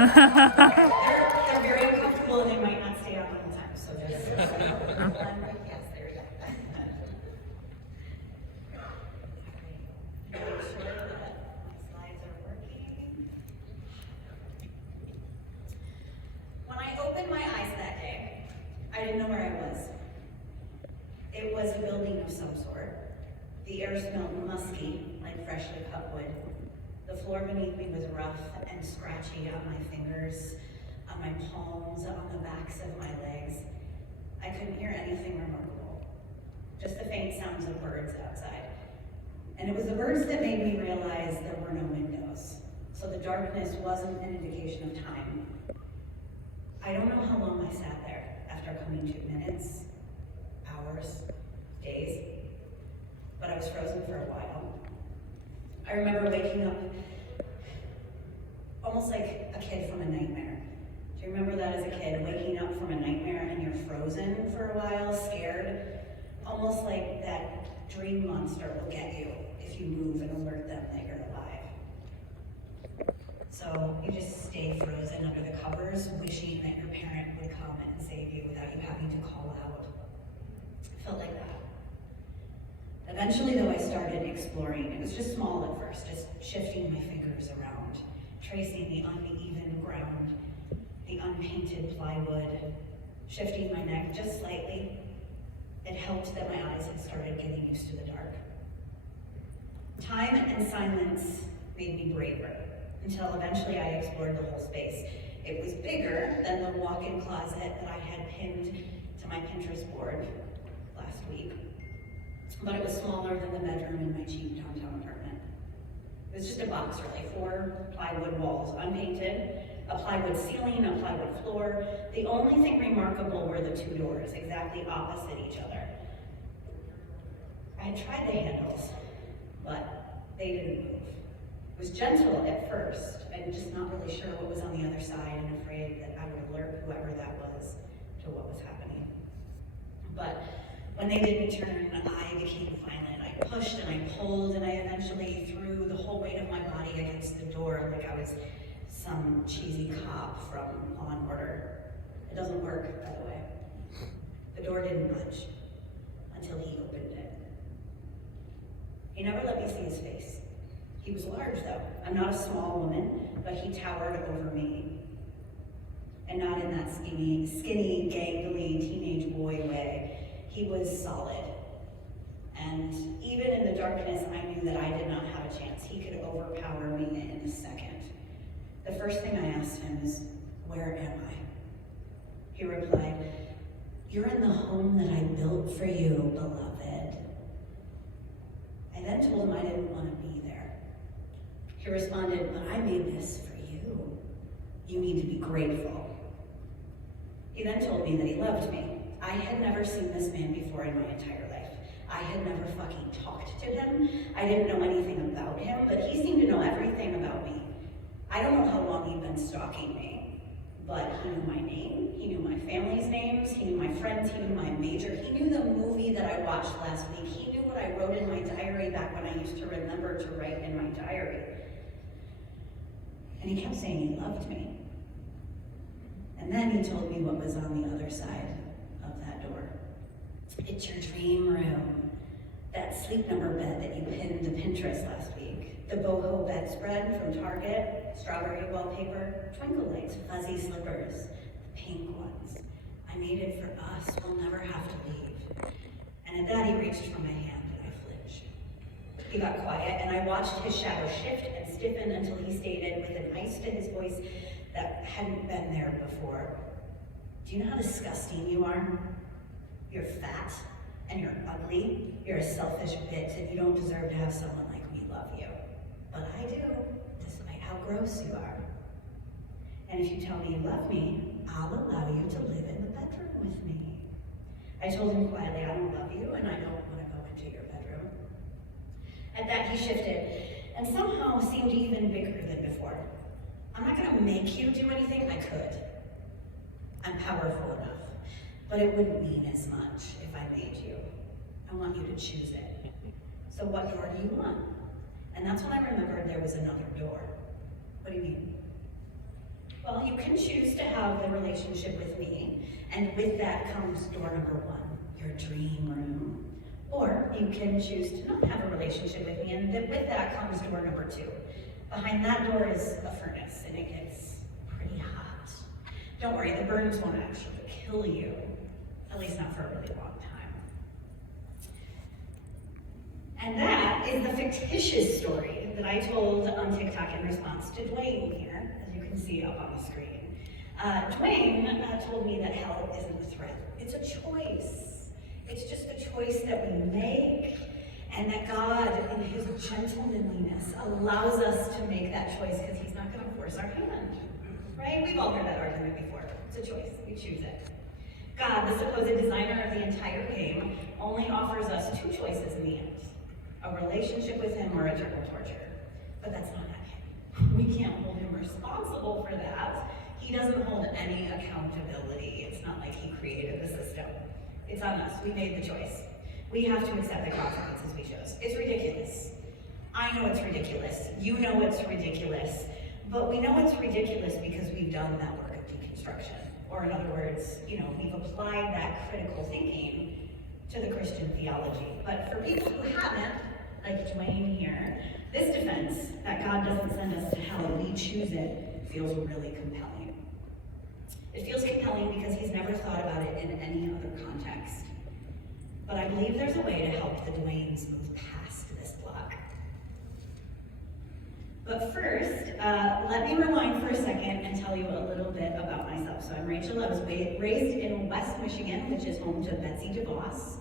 They're very uncomfortable and they might not stay on the whole time, so just, yes, there we go. Make sure that my slides are working. When I opened my eyes that day, I didn't know where I was. It was a building of some sort. The air smelled musky, like freshly cut wood. The floor beneath me was rough and scratchy on my fingers, on my palms, on the backs of my legs. I couldn't hear anything remarkable, just the faint sounds of birds outside. And it was the birds that made me realize there were no windows, so the darkness wasn't an indication of time. I don't know how long I sat there after coming to. Minutes, hours, days, but I was frozen for a while. I remember waking up almost like a kid from a nightmare. Do you remember that as a kid, waking up from a nightmare and you're frozen for a while, scared? Almost like that dream monster will get you if you move and alert them that you're alive. So you just stay frozen under the covers, wishing that your parent would come and save you without you having to call out. It felt like that. Eventually, though, I started exploring. It was just small at first, just shifting my fingers around, tracing the uneven ground, the unpainted plywood, shifting my neck just slightly. It helped that my eyes had started getting used to the dark. Time and silence made me braver, until eventually I explored the whole space. It was bigger than the walk-in closet that I had pinned to my Pinterest board last week. But it was smaller than the bedroom in my cheap downtown apartment. It was just a box, really, 4 plywood walls, unpainted, a plywood ceiling, a plywood floor. The only thing remarkable were the 2 doors, exactly opposite each other. I had tried the handles, but they didn't move. It was gentle at first. I'm just not really sure what was on the other side and afraid that I would alert whoever that was to what was happening. But when they didn't turn, I became violent. I pushed and I pulled and I eventually threw the whole weight of my body against the door like I was some cheesy cop from Law and Order. It doesn't work, by the way. The door didn't budge until he opened it. He never let me see his face. He was large, though. I'm not a small woman, but he towered over me. And not in that skinny, gangly teenage boy way. He was solid. And even in the darkness, I knew that I did not have a chance. He could overpower me in a second. The first thing I asked him is, "Where am I?" He replied, "You're in the home that I built for you, beloved." I then told him I didn't want to be there. He responded, "But I made this for you. You need to be grateful." He then told me that he loved me. I had never seen this man before in my entire life. I had never fucking talked to him. I didn't know anything about him, but he seemed to know everything about me. I don't know how long he'd been stalking me, but he knew my name, he knew my family's names, he knew my friends, he knew my major, he knew the movie that I watched last week, he knew what I wrote in my diary back when I used to remember to write in my diary. And he kept saying he loved me. And then he told me what was on the other side of that door. "It's your dream room. That Sleep Number bed that you pinned to Pinterest last week. The boho bedspread from Target, strawberry wallpaper, twinkle lights, fuzzy slippers, the pink ones. I made it for us. We'll never have to leave." And at that, he reached for my hand and I flinched. He got quiet and I watched his shadow shift and stiffen until he stated with an ice to his voice that hadn't been there before, "Do you know how disgusting you are? You're fat and you're ugly. You're a selfish bitch and you don't deserve to have someone like me love you. But I do, despite how gross you are. And if you tell me you love me, I'll allow you to live in the bedroom with me." I told him quietly, "I don't love you and I don't want to go into your bedroom." At that, he shifted and somehow seemed even bigger than before. "I'm not gonna make you do anything. I could. I'm powerful enough, but it wouldn't mean as much if I made you. I want you to choose it. So what door do you want?" And that's when I remembered there was another door. "What do you mean?" Well, you can choose to have the relationship with me, and with that comes door number one, your dream room. Or you can choose to not have a relationship with me, and with that comes door number two. Behind that door is a furnace, and it gets pretty hot. Don't worry, the burns won't actually kill you, at least not for a really long time. And that is the fictitious story that I told on TikTok in response to Dwayne here, as you can see up on the screen. Dwayne told me that hell isn't a threat, it's a choice. It's just a choice that we make, and that God, in his gentlemanliness, allows us to make that choice because he's not going to force our hand, right? We've all heard that argument before. It's a choice. We choose it. God, the supposed designer of the entire game, only offers us two choices in the end: a relationship with him or eternal torture. But that's not him. We can't hold him responsible for that. He doesn't hold any accountability. It's not like he created the system. It's on us. We made the choice. We have to accept the consequences we chose. It's ridiculous. I know it's ridiculous. You know it's ridiculous. But we know it's ridiculous because we've done that work of deconstruction. Or in other words, we've applied that critical thinking to the Christian theology. But for people who haven't, like Dwayne here, this defense that God doesn't send us to hell, we choose it, feels really compelling. It feels compelling because he's never thought about it in any other context. But I believe there's a way to help the Dwaynes move past this block. But first, let me rewind for a second and tell you a little bit about myself. So I'm Rachel. I was raised in West Michigan, which is home to Betsy DeVos.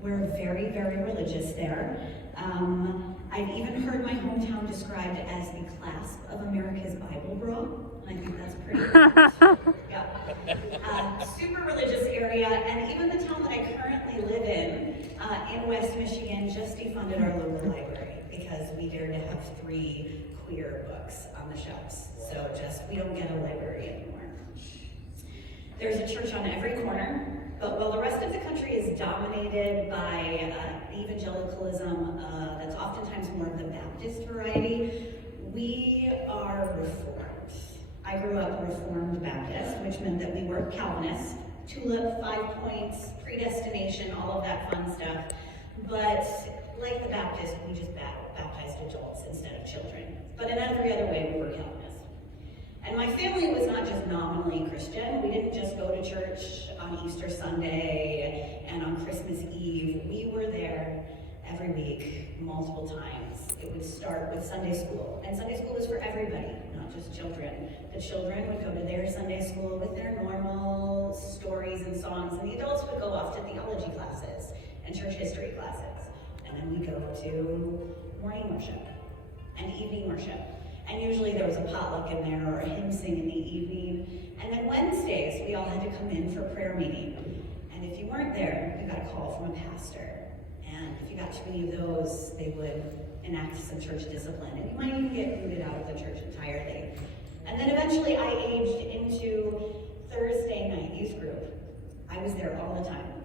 We're very, very religious there. I've even heard my hometown described as the clasp of America's Bible bra. I think that's pretty good. Yeah. Super religious area, and even the town that I currently live in West Michigan, just defunded our local library because we dare to have 3 queer books on the shelves. So we don't get a library anymore. There's a church on every corner, but while the rest of the country is dominated by evangelicalism that's oftentimes more of the Baptist variety, we are Reformed. I grew up Reformed Baptist, which meant that we were Calvinist, tulip, 5 points, predestination, all of that fun stuff. But like the Baptist, we just baptized adults instead of children. But in every other way, we were Calvinist. And my family was not just nominally Christian. We didn't just go to church on Easter Sunday and on Christmas Eve. We were there every week, multiple times. It would start with Sunday school. And Sunday school was for everybody, not just children. The children would go to their Sunday school with their normal stories and songs, and the adults would go off to theology classes and church history classes. And then we go to morning worship and evening worship. And usually there was a potluck in there or a hymn sing in the evening. And then Wednesdays, we all had to come in for prayer meeting. And if you weren't there, you got a call from a pastor. And if you got too many of those, they would enact some church discipline. And you might even get booted out of the church entirely. And then eventually I aged into Thursday night youth group. I was there all the time,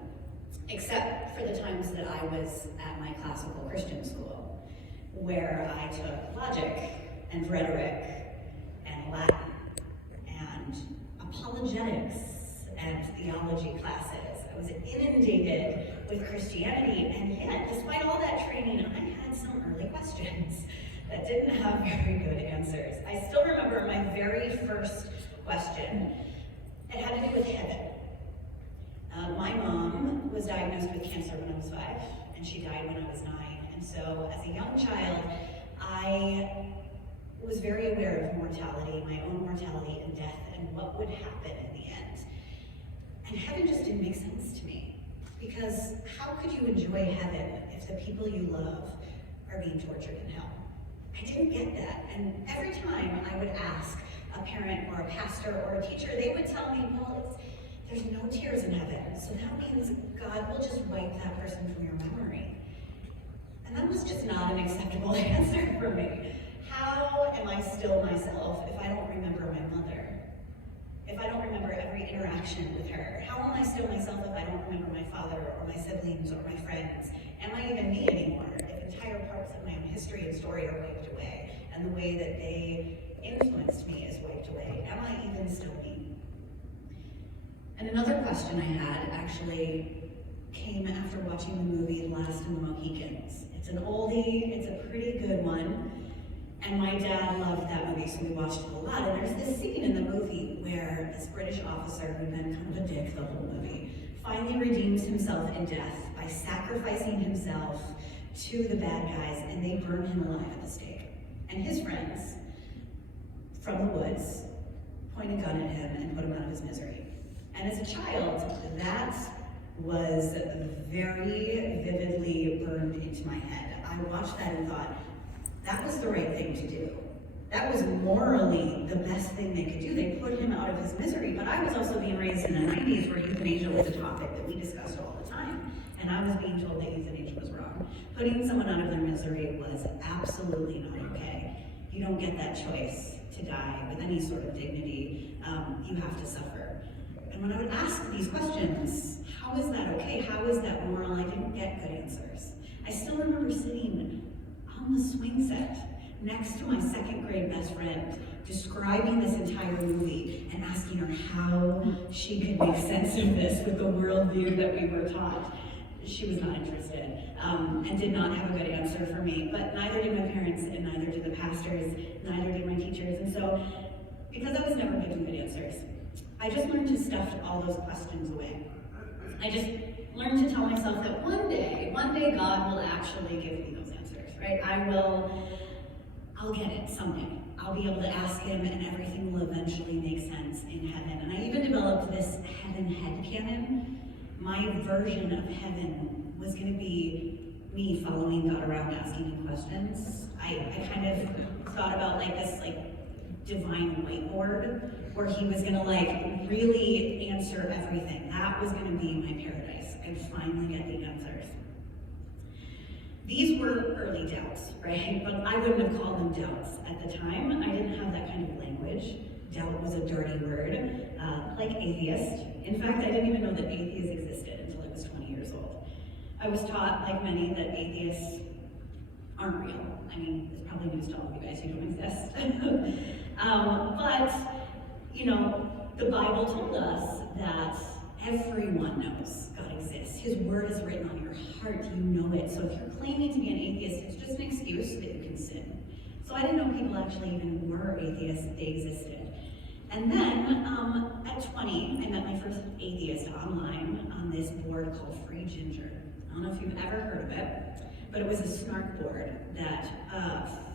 except for the times that I was at my classical Christian school, where I took logic and rhetoric and Latin and apologetics and theology classes. I was inundated with Christianity, and yet, despite all that training, I had some early questions that didn't have very good answers. I still remember my very first question. It had to do with heaven. My mom was diagnosed with cancer when I was 5, and she died when I was 9. And so, as a young child, I was very aware of mortality, my own mortality and death, and what would happen in the end. And heaven just didn't make sense to me. Because how could you enjoy heaven if the people you love are being tortured in hell? I didn't get that. And every time I would ask a parent or a pastor or a teacher, they would tell me, well, there's no tears in heaven, so that means God will just wipe that person from your memory. And that was just not an acceptable answer for me. How am I still myself if I don't remember my mother? If I don't remember every interaction with her? How am I still myself if I don't remember my father or my siblings or my friends? Am I even me anymore if entire parts of my own history and story are wiped away? And the way that they influenced me is wiped away. Am I even still me? And another question I had actually came after watching the movie Last of the Mohicans. It's an oldie, it's a pretty good one, and my dad loved that movie, so we watched it a lot. And there's this scene in the movie where this British officer, who'd been kind of a dick the whole movie, finally redeems himself in death by sacrificing himself to the bad guys, and they burn him alive at the stake. And his friends from the woods point a gun at him and put him out of his misery. And as a child, that was very vividly burned into my head. I watched that and thought, that was the right thing to do. That was morally the best thing they could do. They put him out of his misery. But I was also being raised in the 90s where euthanasia was a topic that we discussed all the time. And I was being told that euthanasia was wrong. Putting someone out of their misery was absolutely not okay. You don't get that choice to die with any sort of dignity. You have to suffer. And when I would ask these questions, how is that okay? How is that moral? I didn't get good answers. I still remember sitting on the swing set next to my second grade best friend, describing this entire movie and asking her how she could make sense of this with the worldview that we were taught. She was not interested and did not have a good answer for me, but neither did my parents and neither did the pastors, neither did my teachers. And so, because I was never given good answers, I just learned to stuff all those questions away. I just learned to tell myself that one day God will actually give me those answers, right? I'll get it someday. I'll be able to ask him and everything will eventually make sense in heaven. And I even developed this heaven headcanon. My version of heaven was gonna be me following God around asking him questions. I kind of thought about like this divine whiteboard where he was gonna really answer everything. That was gonna be my paradise. I'd finally get the answers. These were early doubts, right? But I wouldn't have called them doubts at the time. I didn't have that kind of language. Doubt was a dirty word, like atheist. In fact, I didn't even know that atheists existed until I was 20 years old. I was taught, like many, that atheists aren't real. I mean, it's probably news to all of you guys who don't exist. But, you know, the Bible told us that everyone knows God exists. His word is written on your heart, you know it. So if you're claiming to be an atheist, it's just an excuse so that you can sin. So I didn't know people actually even were atheists, they existed. And then, at 20, I met my first atheist online on this board called Free Ginger. I don't know if you've ever heard of it, but it was a snark board that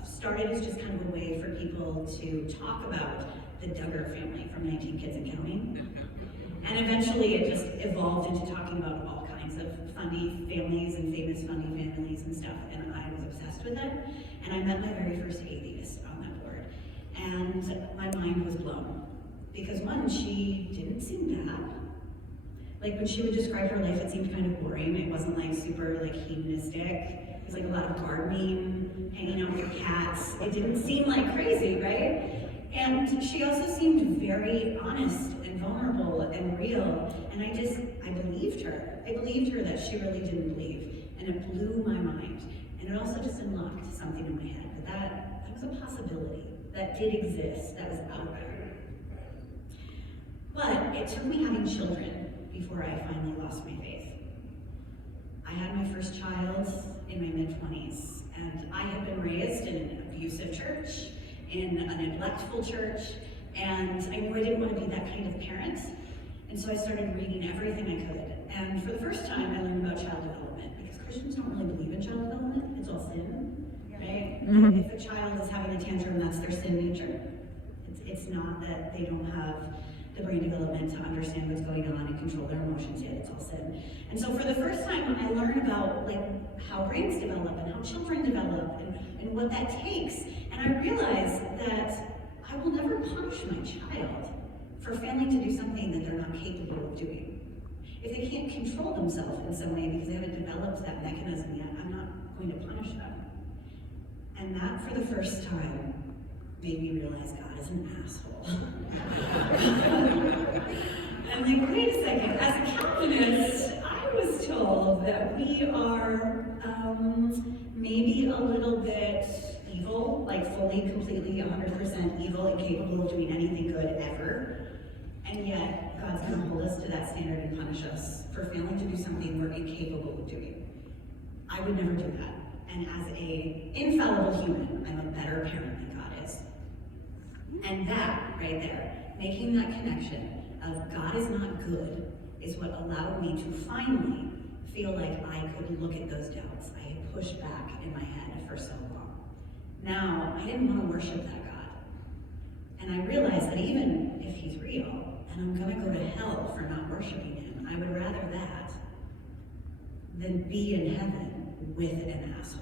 started as just kind of a way for people to talk about the Duggar family from 19 Kids and Counting. And eventually it just evolved into talking about all kinds of funny families and famous funny families and stuff, and I was obsessed with it. And I met my very first atheist on that board. And my mind was blown. Because one, she didn't seem bad. Like when she would describe her life, it seemed kind of boring. It wasn't super hedonistic. It was a lot of gardening, hanging out with cats. It didn't seem crazy, right? And she also seemed very honest and vulnerable and real. And I believed her. I believed her that she really didn't believe. And it blew my mind. And it also just unlocked something in my head. That was a possibility. That did exist. That was out there. But it took me having children before I finally lost my faith. I had my first child in my mid-20s, and I had been raised in an abusive church, in a neglectful church, and I knew I didn't want to be that kind of parent. And so I started reading everything I could. And for the first time, I learned about child development, because Christians don't really believe in child development. It's all sin, right? Mm-hmm. If a child is having a tantrum, that's their sin nature. It's not that they don't have the brain development to understand what's going on and control their emotions yet. It's all sin. And so for the first time, I learned about how brains develop and how children develop and what that takes. And I realized that I will never punish my child for failing to do something that they're not capable of doing. If they can't control themselves in some way because they haven't developed that mechanism yet, I'm not going to punish them. And that, for the first time, made me realize God is an asshole. I'm wait a second, as a Calvinist, I was told that we are maybe a little bit evil evil, like fully, completely, 100% evil, incapable of doing anything good ever. And yet, God's going to hold us to that standard and punish us for failing to do something we're incapable of doing. I would never do that. And as an infallible human, I'm a better parent than God is. And that, right there, making that connection of God is not good, is what allowed me to finally feel like I could look at those doubts I had pushed back in my head for so long. Now, I didn't want to worship that God. And I realized that even if he's real, and I'm going to go to hell for not worshiping him, I would rather that than be in heaven with an asshole.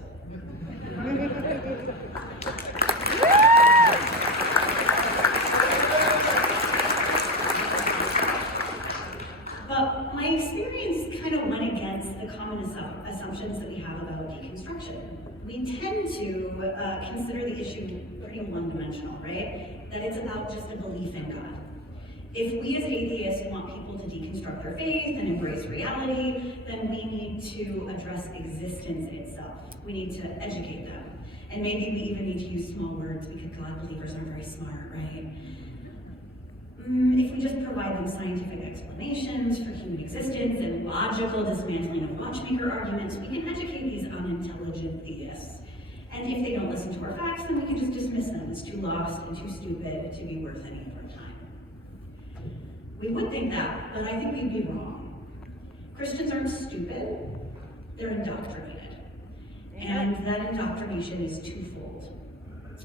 But my experience kind of went against the common assumptions that we have about deconstruction. We tend to consider the issue pretty one-dimensional, right? That it's about just a belief in God. If we as atheists want people to deconstruct their faith and embrace reality, then we need to address existence itself. We need to educate them. And maybe we even need to use small words because God believers aren't very smart, right? If we just provide them scientific explanations for human existence and logical dismantling of watchmaker arguments, we can educate these unintelligent theists. And if they don't listen to our facts, then we can just dismiss them as too lost and too stupid to be worth any of our time. We would think that, but I think we'd be wrong. Christians aren't stupid, they're indoctrinated. And that indoctrination is twofold.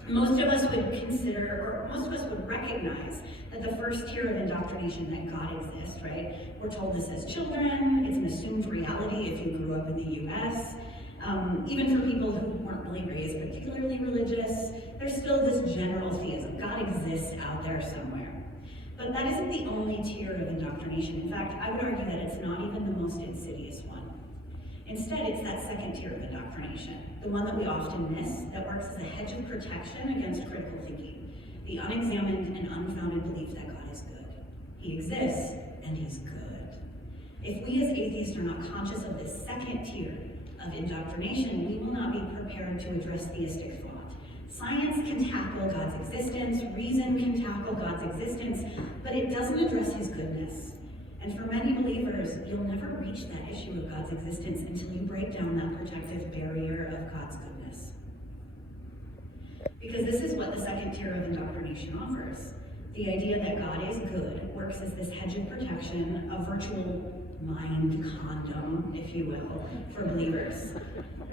Most of us would consider, or most of us would recognize that the first tier of indoctrination, that God exists, right? We're told this as children, it's an assumed reality if you grew up in the US. Even for people who weren't really raised particularly religious, there's still this general theism. God exists out there somewhere. But that isn't the only tier of indoctrination. In fact, I would argue that it's not even the most insidious one. Instead, it's that second tier of indoctrination, the one that we often miss, that works as a hedge of protection against critical thinking, the unexamined and unfounded belief that God is good. He exists, and he's good. If we as atheists are not conscious of this second tier of indoctrination, we will not be prepared to address theistic thought. Science can tackle God's existence, reason can tackle God's existence, but it doesn't address his goodness. And for many believers, you'll never reach that issue of God's existence until you break down that protective barrier of God's goodness. Because this is what the second tier of indoctrination offers. The idea that God is good works as this hedge of protection, a virtual mind condom, if you will, for believers.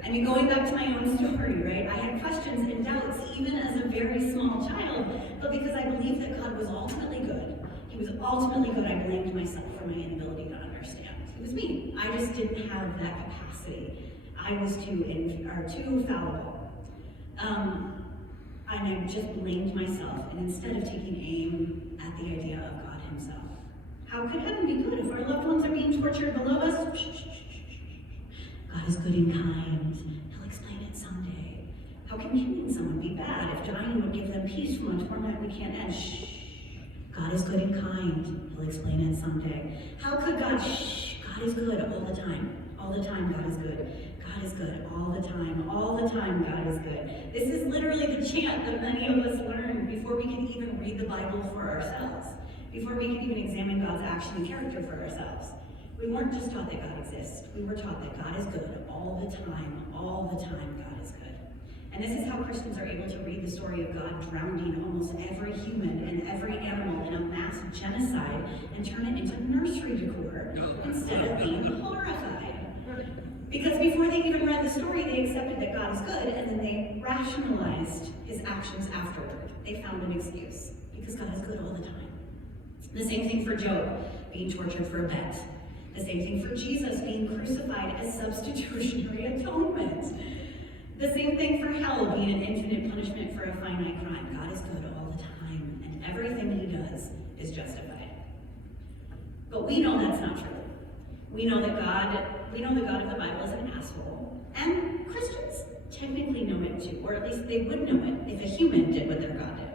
I mean, going back to my own story, right? I had questions and doubts even as a very small child, but because I believed that God was ultimately good, he was ultimately good, I blamed myself for my inability to understand. It was me. I just didn't have that capacity. I was too fallible. And I just blamed myself, and instead of taking aim at the idea of God himself. How could heaven be good if our loved ones are being tortured below us? God is good and kind. He'll explain it someday. How can killing someone be bad if dying would give them peace from a torment we can't end? God is good and kind. He'll explain it someday. How could God? God is good all the time. All the time, God is good. God is good all the time. All the time, God is good. This is literally the chant that many of us learn before we can even read the Bible for ourselves, before we can even examine God's action and character for ourselves. We weren't just taught that God exists. We were taught that God is good all the time. All the time, God is good. And this is how Christians are able to read the story of God drowning almost every human and every animal in a mass genocide and turn it into nursery decor instead of being horrified. Because before they even read the story, they accepted that God is good, and then they rationalized his actions afterward. They found an excuse, because God is good all the time. The same thing for Job, being tortured for a bet. The same thing for Jesus, being crucified as substitutionary atonement. The same thing for hell, being an infinite punishment for a finite crime. God is good all the time, and everything he does is justified. But we know that's not true. We know the God of the Bible is an asshole, and Christians technically know it too, or at least they would know it if a human did what their God did.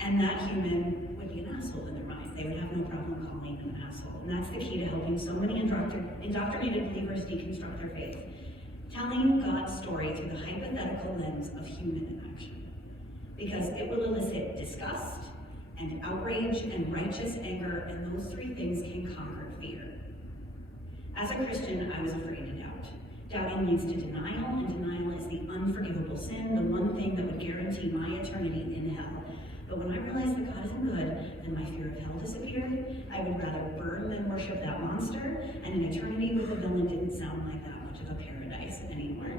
And that human would be an asshole in their mind. They would have no problem calling him an asshole. And that's the key to helping so many indoctrinated believers deconstruct their faith. Telling God's story through the hypothetical the lens of human action, because it will elicit disgust and outrage and righteous anger, and those three things can conquer fear. As a Christian, I was afraid to doubt. Doubting leads to denial, and denial is the unforgivable sin, the one thing that would guarantee my eternity in hell. But when I realized that God isn't good, and my fear of hell disappeared, I would rather burn than worship that monster, and an eternity with a villain didn't sound like that much of a paradise anymore.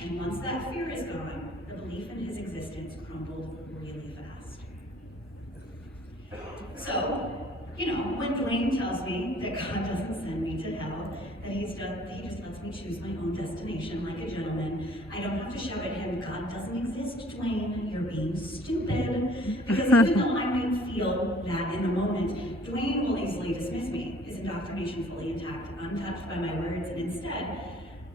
And once that fear is gone, the belief in his existence crumbled really fast. So, when Dwayne tells me that God doesn't send me to hell, that he just lets me choose my own destination like a gentleman, I don't have to shout at him, God doesn't exist, Dwayne, you're being stupid. Because even though I might feel that in the moment, Dwayne will easily dismiss me, his indoctrination fully intact, untouched by my words, and instead,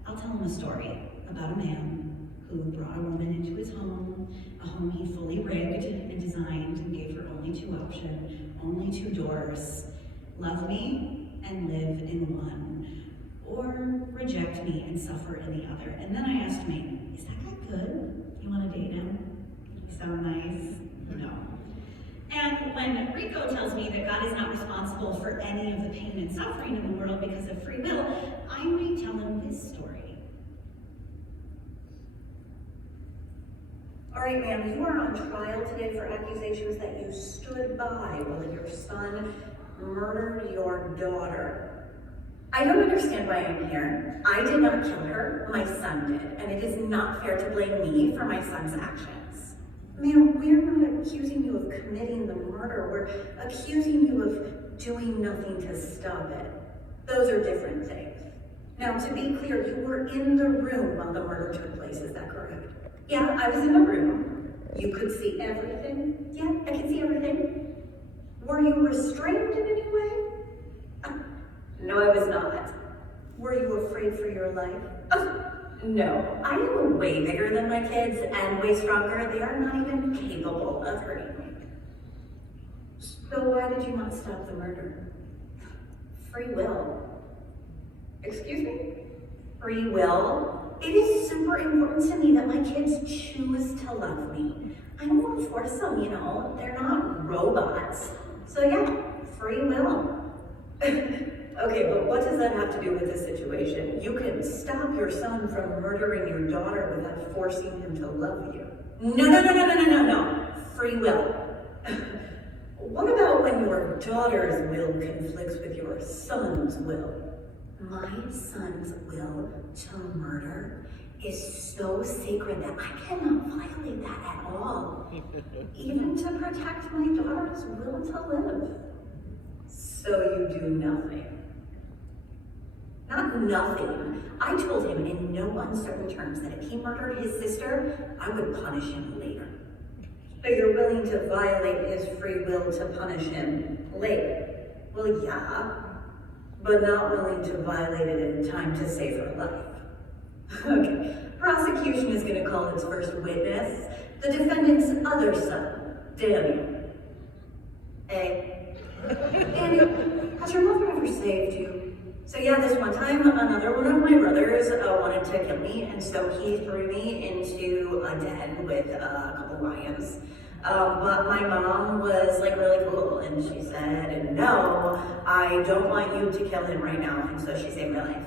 I'll tell him a story about a man who brought a woman into his home, a home he fully rigged and designed and gave her only two options, only two doors: love me and live in one, or reject me and suffer in the other. And then I asked me, is that guy good? You want to date him? Sound nice? No. And when Rico tells me that God is not responsible for any of the pain and suffering in the world because of free will, I might tell him this story. All right, ma'am, you are on trial today for accusations that you stood by while your son murdered your daughter. I don't understand why I'm here. I did not kill her, my son did, and it is not fair to blame me for my son's actions. Ma'am, we're not accusing you of committing the murder. We're accusing you of doing nothing to stop it. Those are different things. Now, to be clear, you were in the room while the murder took place, is that correct? Yeah, I was in the room. You could see everything? Yeah, I can see everything. Were you restrained in any way? No, I was not. Were you afraid for your life? No, I am way bigger than my kids and way stronger. They are not even capable of hurting me. So why did you not stop the murder? Free will. Excuse me? Free will? It is super important to me that my kids choose to love me. I don't want to force them, they're not robots. So yeah, free will. Okay, but what does that have to do with this situation? You can stop your son from murdering your daughter without forcing him to love you. No. Free will. What about when your daughter's will conflicts with your son's will? My son's will to murder is so sacred that I cannot violate that at all, even to protect my daughter's will to live. So you do nothing. Not nothing. I told him in no uncertain terms that if he murdered his sister, I would punish him later. But you're willing to violate his free will to punish him later? Well, yeah, but not willing to violate it in time to save her life. Okay, prosecution is going to call its first witness, the defendant's other son, Daniel. Hey, Daniel, has your mother ever saved you? So yeah, this one time, another one of my brothers wanted to kill me, and so he threw me into a den with a couple lions. But my mom was really cool, and she said, no, I don't want you to kill him right now, and so she saved my life.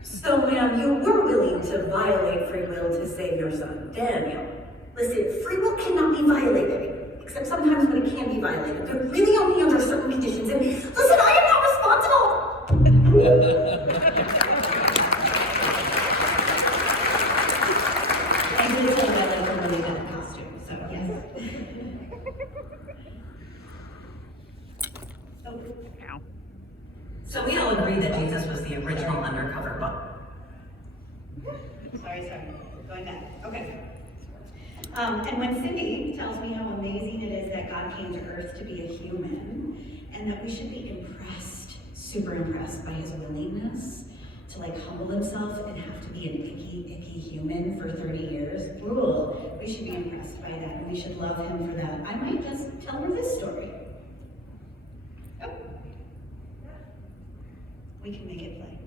So ma'am, you were willing to violate free will to save your son, Daniel. Listen, free will cannot be violated, except sometimes when it can be violated, but really only under certain conditions, and listen, I am not responsible! I did say that like a really good costume, so yes. Ow. So we all agree that Jesus was the original undercover butler. Sorry, going back, okay. And when Cindy tells me how amazing it is that God came to earth to be a human, and that we should be impressed, super impressed by his willingness to humble himself and have to be an icky human for 30 years. Cool. We should be impressed by that, and we should love him for that. I might just tell her this story. Oh. We can make it play.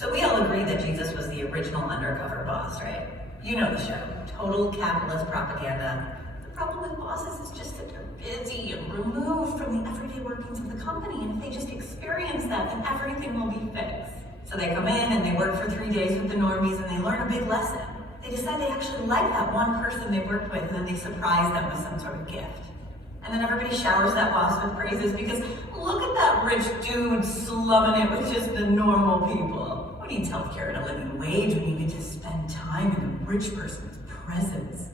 So we all agree that Jesus was the original undercover boss, right? You know the show, total capitalist propaganda. The problem with bosses is just that they're busy and removed from the everyday workings of the company, and if they just experience that, then everything will be fixed. So they come in and they work for 3 days with the normies and they learn a big lesson. They decide they actually like that one person they worked with, and then they surprise them with some sort of gift. And then everybody showers that boss with praises because look at that rich dude slumming it with just the normal people. Who needs healthcare at a living wage when you get to spend time in a rich person's presence?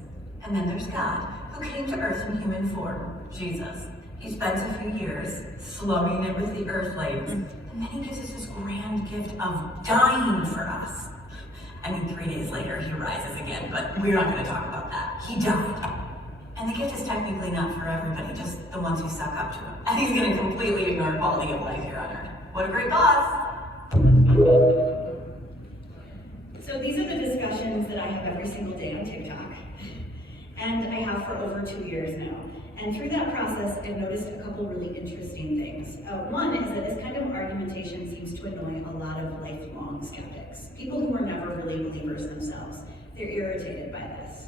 And then there's God, who came to earth in human form, Jesus. He spends a few years slumming it with the earthlings, and then he gives us this grand gift of dying for us. I mean, 3 days later, he rises again, but we're not going to talk about that. He died. And the gift is technically not for everybody, just the ones who suck up to him. And he's going to completely ignore quality of life here on earth. What a great boss! So these are the discussions that I have every single day on TikTok. And I have for over 2 years now. And through that process, I've noticed a couple really interesting things. One is that this kind of argumentation seems to annoy a lot of lifelong skeptics. People who were never really believers themselves. They're irritated by this.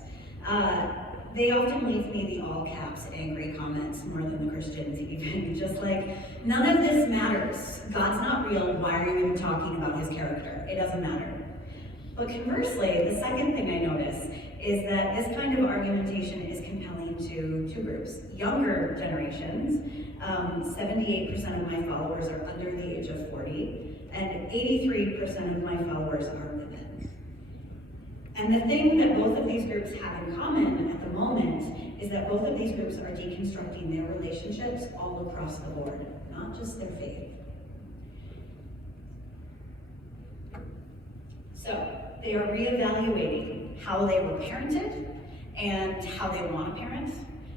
They often leave me the all caps angry comments more than the Christians even. Just like, none of this matters. God's not real. Why are you even talking about his character? It doesn't matter. But conversely, the second thing I notice is that this kind of argumentation is compelling to two groups. Younger generations, 78% of my followers are under the age of 40, and 83% of my followers are women. And the thing that both of these groups have in common at the moment is that both of these groups are deconstructing their relationships all across the board, not just their faith. So, they are reevaluating how they were parented and how they want to parent.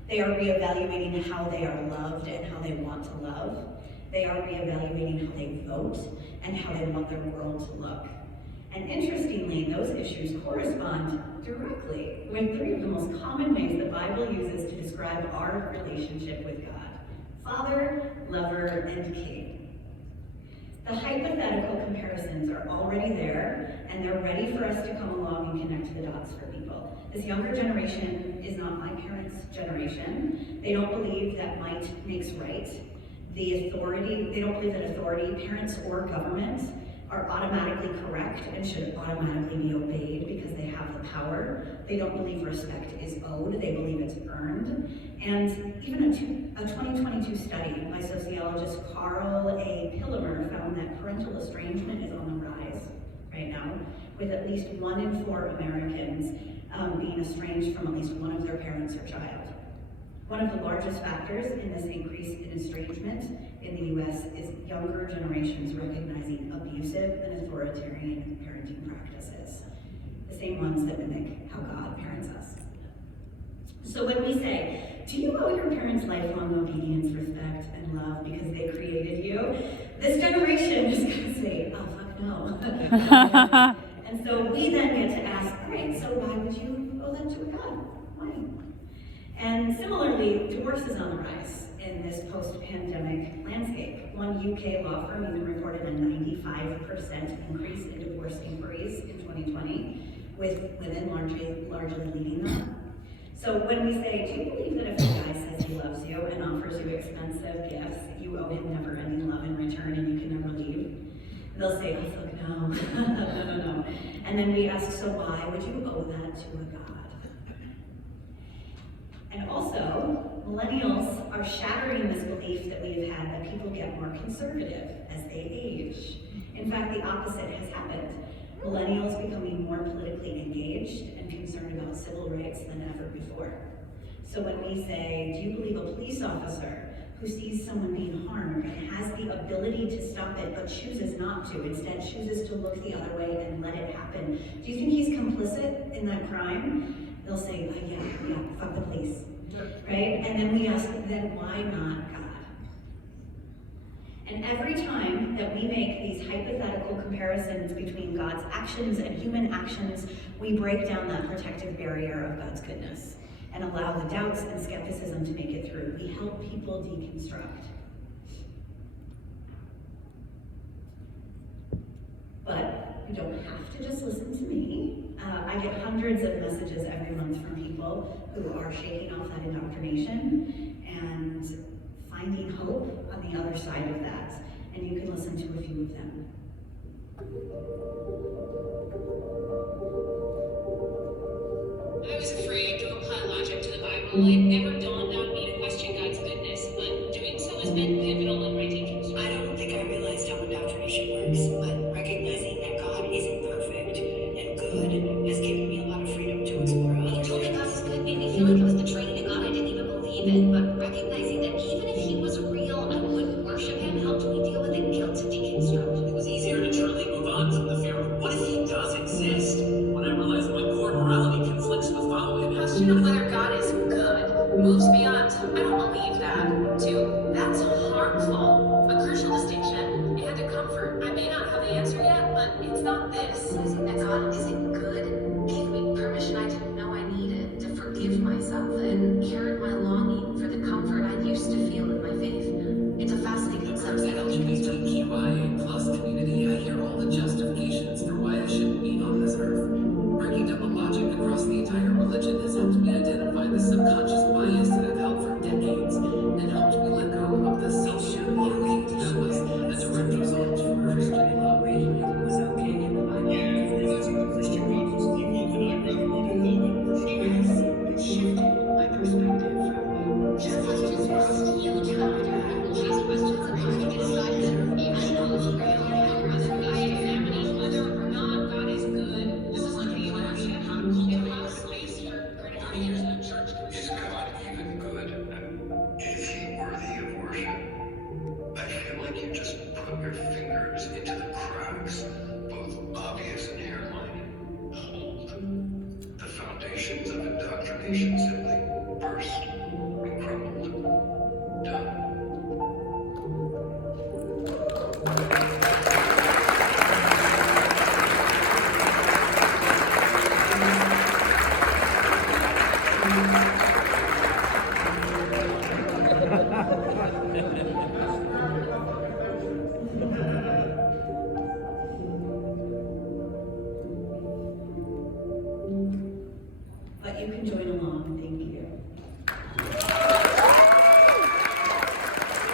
They are reevaluating how they are loved and how they want to love. They are reevaluating how they vote and how they want their world to look. And interestingly, those issues correspond directly with 3 of the most common ways the Bible uses to describe our relationship with God: Father, Lover, and King. The hypothetical comparisons are already there, and they're ready for us to come along and connect the dots for people. This younger generation is not my parents' generation. They don't believe that might makes right. They don't believe that authority, parents or government, are automatically correct and should automatically be obeyed because they have the power. They don't believe respect is owed, they believe it's earned. And even a 2022 study by sociologist Carl A. Pillemer found that parental estrangement is on the rise right now, with at least 1 in 4 Americans being estranged from at least one of their parents or child. One of the largest factors in this increase in estrangement in the US is younger generations recognizing abusive and authoritarian parenting practices, the same ones that mimic how God parents us. So when we say, do you owe your parents lifelong obedience, respect, and love because they created you? This generation is gonna say, oh, fuck no. And so we then get to ask, all right, so why would you owe that to a God? Why? And similarly, divorce is on the rise in this post-pandemic landscape. One UK law firm even reported a 95% increase in divorce inquiries in 2020, with women largely leading them. So when we say, do you believe that if a guy says he loves you and offers you expensive gifts, you owe him never-ending love in return and you can never leave? They'll say, oh, fuck no, no. And then we ask, so why would you owe that to a God? And also, millennials are shattering this belief that we've had that people get more conservative as they age. In fact, the opposite has happened. Millennials becoming more politically engaged and concerned about civil rights than ever before. So when we say, do you believe a police officer who sees someone being harmed and has the ability to stop it but chooses not to, instead chooses to look the other way and let it happen, do you think he's complicit in that crime? They'll say, oh, yeah, fuck the police, right? And then we ask, then why not God? And every time that we make these hypothetical comparisons between God's actions and human actions, we break down that protective barrier of God's goodness and allow the doubts and skepticism to make it through. We help people deconstruct. But You don't have to just listen to me. I get hundreds of messages every month from people who are shaking off that indoctrination and finding hope on the other side of that. And you can listen to a few of them. I was afraid to apply logic to the Bible. It never dawned on me to question God's goodness, but doing so has been pivotal in my teaching. I don't think I realized how indoctrination works, but recognizing that God isn't perfect and good has given me a lot of freedom to explore Being other told that God things. is good made me feel like I was betraying a God I didn't even believe in, but recognizing that even if he was real, I wouldn't worship him helped me deal with the guilt and deconstruct. It was easier to truly move on from the fear of what if he does exist? When I realized my core morality conflicts with following him. Question of whether God is good moves beyond, I don't believe that, to that's harmful. A crucial distinction, and a comfort. I may not have the answer yet, but it's not this. Realizing that God isn't good gave me permission I didn't know I needed to forgive myself and cured my longing for the comfort I used to feel in my faith. It's a fascinating As an subset. LGBTQIA plus community, I hear all the justifications for why I shouldn't be on this earth. Breaking down the logic across the entire religion has helped me identify the subconscious bias that had held for decades and helped me let go of the self-loathing that was a direct result from Christian love. It was okay in the Bible. Yeah, realizing the Christian God was evil and I'd rather go to hell than worship him. It shifted my perspective from just Questions for us to heal about God. We'll ask questions of how to decide that even though it's real, I examining whether or not God is good. This is like the worship. It allows space for critical thinking. Is God even good? And is he worthy of worship? I feel like you just put your fingers into the cracks, both obvious and hairline. Hold. The foundations of indoctrination simply burst and crumbled. Done.